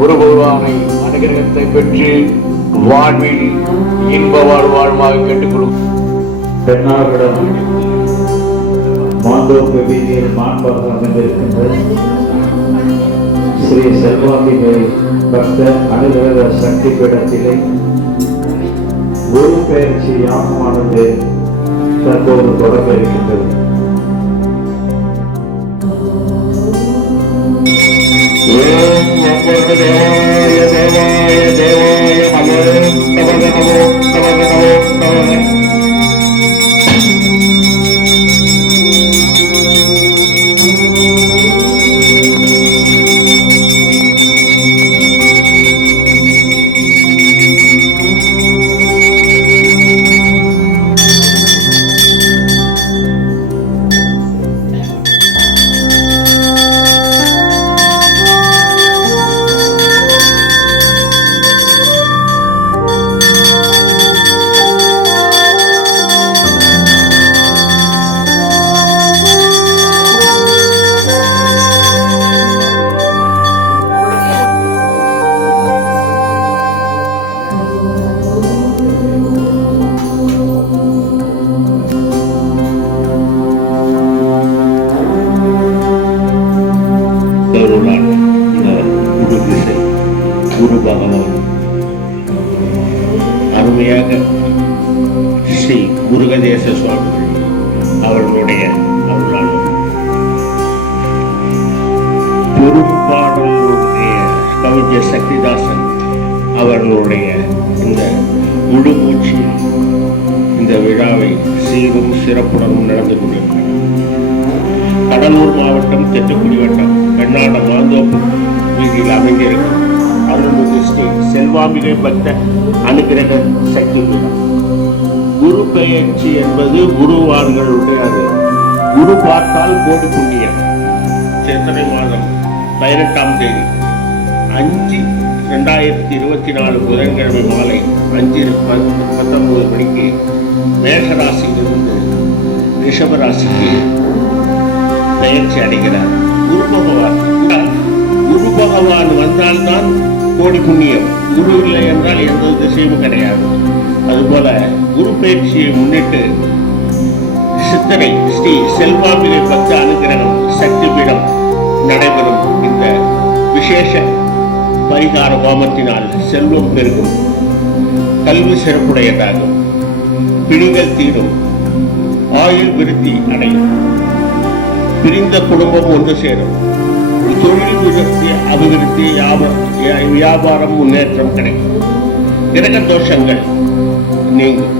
குரு பகவானை அனுகிரகத்தை பெற்று வாழ்வில் இன்ப வாழ்வாழ்வாக கேட்டுக்கொள்ளும். பெண்ணாவிடம் மாந்தோப்பு வீதியில் மாண்பாக அமைந்திருக்கின்ற ஸ்ரீ செல்வாம்பிகை பக்த அனுகிரக சக்தி பீடத்திலே குரு பெயர்ச்சி யாகமானது தற்போது தொடங்க இருக்கின்றது. குரு பகவான் அருமையாக ஸ்ரீ முருகதேச சுவாமிகள் அவர்களுடைய அருளால் பெரும்பாடலுடைய கவிஞர் சக்திதாசன் அவர்களுடைய இந்த முழு மூச்சில் இந்த விழாவை சீரும் சிறப்புடனும் நடந்து கொண்டிருக்கிறது. கடலூர் மாவட்டம் திட்டக்குடி வட்டம் வெண்ணாட மாந்தோப்பு வீதியில் அமைந்திருக்கும் அருள்மிகு ஸ்ரீ செல்வாம்பிகை பக்த அனுகிரக சக்தி பீடம். குரு பெயர்ச்சி என்பது குருவார்களுடைய அது. குரு பார்த்தால் கோடி புண்ணியம். சித்திரை மாதம் 18ஆம் தேதி 5/2024 புதன்கிழமை மாலை 5:19 மணிக்கு மேஷராசியிலிருந்து ரிஷபராசிக்கு பெயர்ச்சி அடைகிறார் குரு பகவான். குரு பகவான் வந்தால்தான் கோடி புண்ணியம். குரு இல்லை என்றால் எந்த திசையும் கிடையாது. அதுபோல குரு பயிற்சியை முன்னிட்டு சித்தரை ஸ்ரீ செல்வாம்பிகை பக்த அனுகிரகம் சக்தி பீடம் நடைபெறும் இந்த விசேஷ பரிகார ஹோமத்தினால் செல்வம் பெருகும், கல்வி சிறப்புடையதாகும், பிணிகள் தீரும், ஆயுள் விருத்தி அடையும், பிரிந்த குடும்பம் ஒன்று சேரும், தொழில் அபிவிருத்தி, வியாபாரம் முன்னேற்றம் கிடைக்கும், கிரக தோஷங்கள் நீங்கும்.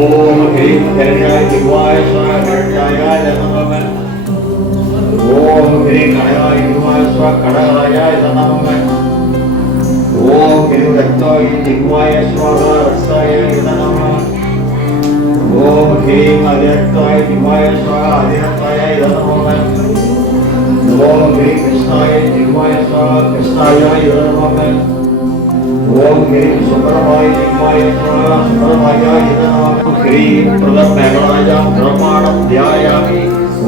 ओम ह्रीं हिरण्याय दिवाय स्वाहा हिरण्याय नमः। ओम ह्रीं गणाय दिवाय स्वाहा खड्गाय नमः। ओम ह्रीं रक्ताय दिवाय स्वाहा रक्ताय नमः। ओम ह्रीं अदिरक्ताय दिवाय स्वाहा अदिरक्ताय नमः। ओम ह्रीं कृष्णाय दिवाय स्वाहा कृष्णाय नमः। ओम ह्रीं सुब्रह्मण्य दिवाय स्वाहा सुब्रह्मण्याय नमः। ह्रीं प्रदमेघनायां ब्रह्माणं ध्यायामि।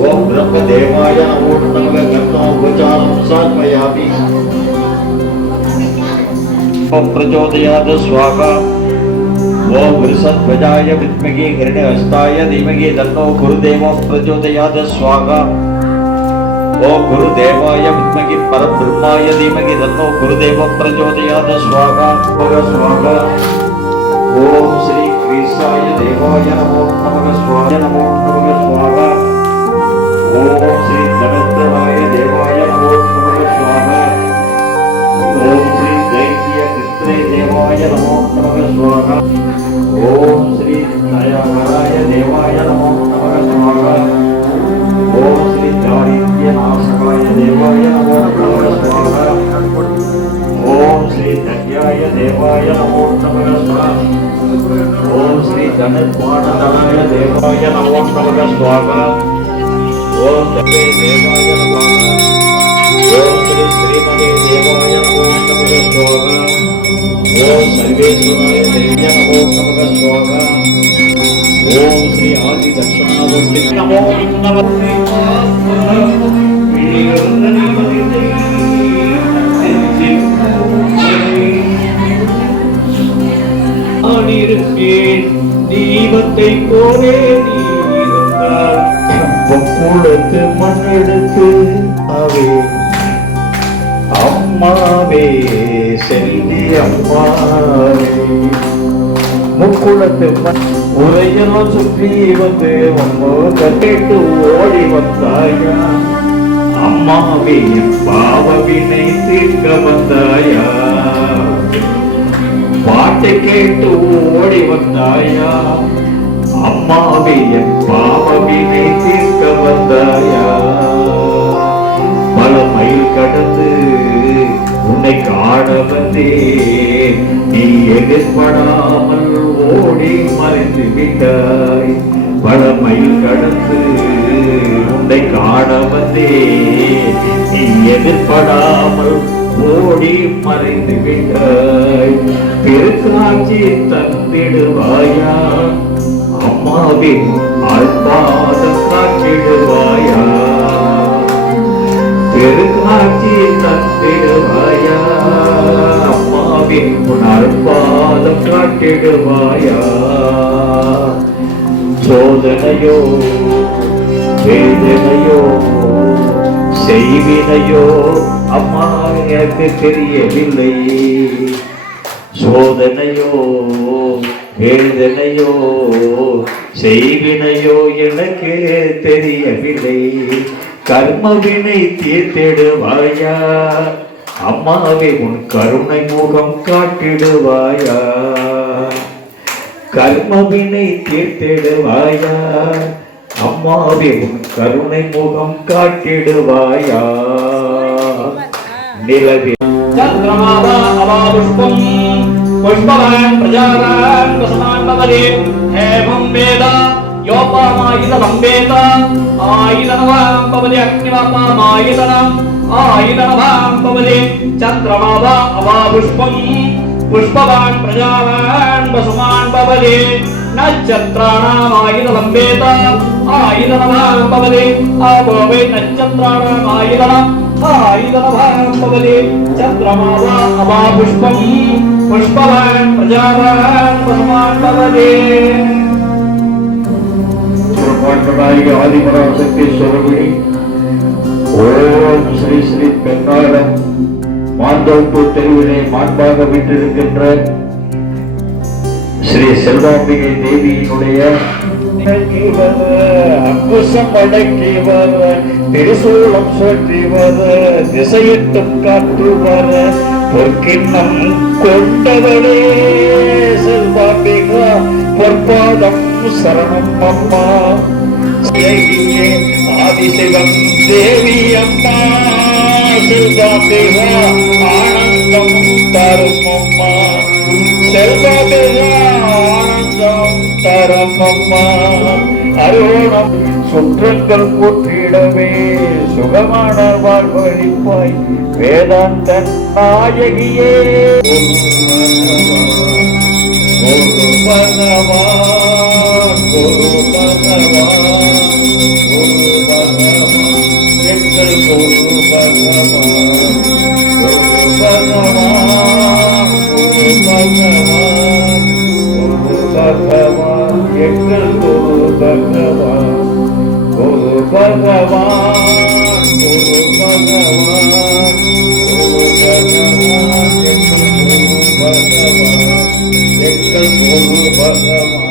ओम ब्रह्मदेवाय नमो नमः। गन्धोपचारं समर्पयामि। ओम प्रचोदयात् स्वाहा। ओम वृषध्वजाय विद्महे हिरण्यहस्ताय धीमहि तन्नो गुरुदेवो प्रचोदयात् स्वाहा ओम गुरुदेवाय विद्महे परब्रह्माय धीमहि तन्नो गुरुदेवो प्रचोदयात् स्वाहा स्वाहा ओम श्री कृष्णाय देवाय नमो नमः स्वाहा नमो नमः स्वाहा ओम श्री धनत्रयाय देवाय नमो नमः स्वाहा ओम श्री दैत्य पित्रे देवाय नमो नमः स्वाहा ओम श्री दयावराय देवाय नमो नमः स्वाहा ओम श्री दारिद्र्य नाशकाय देवाय नमो नमः स्वाहा ओम श्री धन्याय देवाय नमो नमः स्वाहा ओम श्री धनुर्बाणधराय देवाय नमो नमः स्वाहा ओम धवे देवाय नमः ओम श्री श्रीमते देवाय नमो नमः स्वाहा ओम सर्वेश्वराय देवाय नमो नमः स्वाहा ओम श्री आदि दक्षिणामूर्ति नमो नमः தீபத்தை போலே நீ இருந்தால் பொக்குளத்து மண்ணெடுத்து அவே அம்மாவே செல்வி அம்மாவே முக்குளத்து மண் உரையெல்லாம் சுற்றி வந்து கேட்டு ஓடி வந்தாயா அம்மாவே பாவவினை தீர்க்க வந்தாயா பாட்டை கேட்டு ஓடி வந்தாயா அம்மாவே என் பாவவினை தீர்க்க வந்தாயா பல மைல் கடந்து உன்னை காண வந்தே நீ எதிர்படாமல் ஓடி மறைந்து விட்டாய் பல மைல் கடந்து உன்னை காண வந்தே நீ எதிர்படாமல் ஓடி மறைந்து விட்டாய் பெருக்காட்சி தந்திடுவாயா அம்மாவின் ஆழ்பாதம் காட்டிடுவாயா பெருக்காட்சி தந்திடுவாயா அம்மாவின் ஆழ்பாதம் காட்டிடுவாயா சோதனையோ வேதனையோ செய்வினையோ அம்மா எனக்கு தெரியவில்லை சோதனையோ வேதனையோ செய்வினையோ எனக்கு தெரியவில்லை கர்மவினை தீர்த்திடுவாயா அம்மாவே உன் கருணை முகம் காட்டிடுவாயா கர்மவினை தீர்த்திடுவாயா அம்மாவே உன் கருணை முகம் காட்டிடுவாயா நிலவில் चंद्रमावा अवापुष्पम पुष्पवान् प्रजावान् वसमान् भवति एवं वेद योपामायितनं वेद आयितनवां भवति अग्निवापामायितनम् आयितनवां भवति चंद्रमावा अवापुष्पम पुष्पवान् प्रजावान् वसमान् भवति नक्षत्राणामायितनं वेद आयितनवां भवति आपो वै नक्षत्राणामायितनम् आयितनवां भवति चंद्रमावा अवापुष्पं पुष्पवान् प्रजावान् वसमान् भवति ஆதிபராசக்தி சொல்லுபடி ஓம் ஸ்ரீ ஸ்ரீ பெண்ணாளம் மாந்தோப்பு தெருவிலே மாண்பாக விட்டிருக்கின்ற ஸ்ரீ செல்வாம்பிகை தேவியினுடைய அங்குசம் அடக்கிவர் திரிசூலம் சுற்றிவர் திசையிட்டும் காட்டுவர் பொற்கிண்ணம் கொண்டவளே செல்வாம்பிகா பொற்பாதம் சரணம் அம்மா ஆதிசிவம் தேவி அம்மா செல்வாம்பிகா ஆனந்தம் தரும் அம்மா செல்வாம்பிகா ஆனந்தம் தரும் அம்மா அருணம் சுற்றங்கள் போற்றிடவே சுகமான வாழ்வழிப்பாய் வேதாந்த நாயகியே குரு பகவான் குரு பகவான் குரு பகவான் எங்கள் குரு பகவான் குரு பகவான் குரு பகவான் குரு பகவான் எங்கள் குரு பகவான் குரு பகவான் குரு பகவான் குரு பகவான் எங்கள் குரு பகவான் எங்கள் குரு பகவான்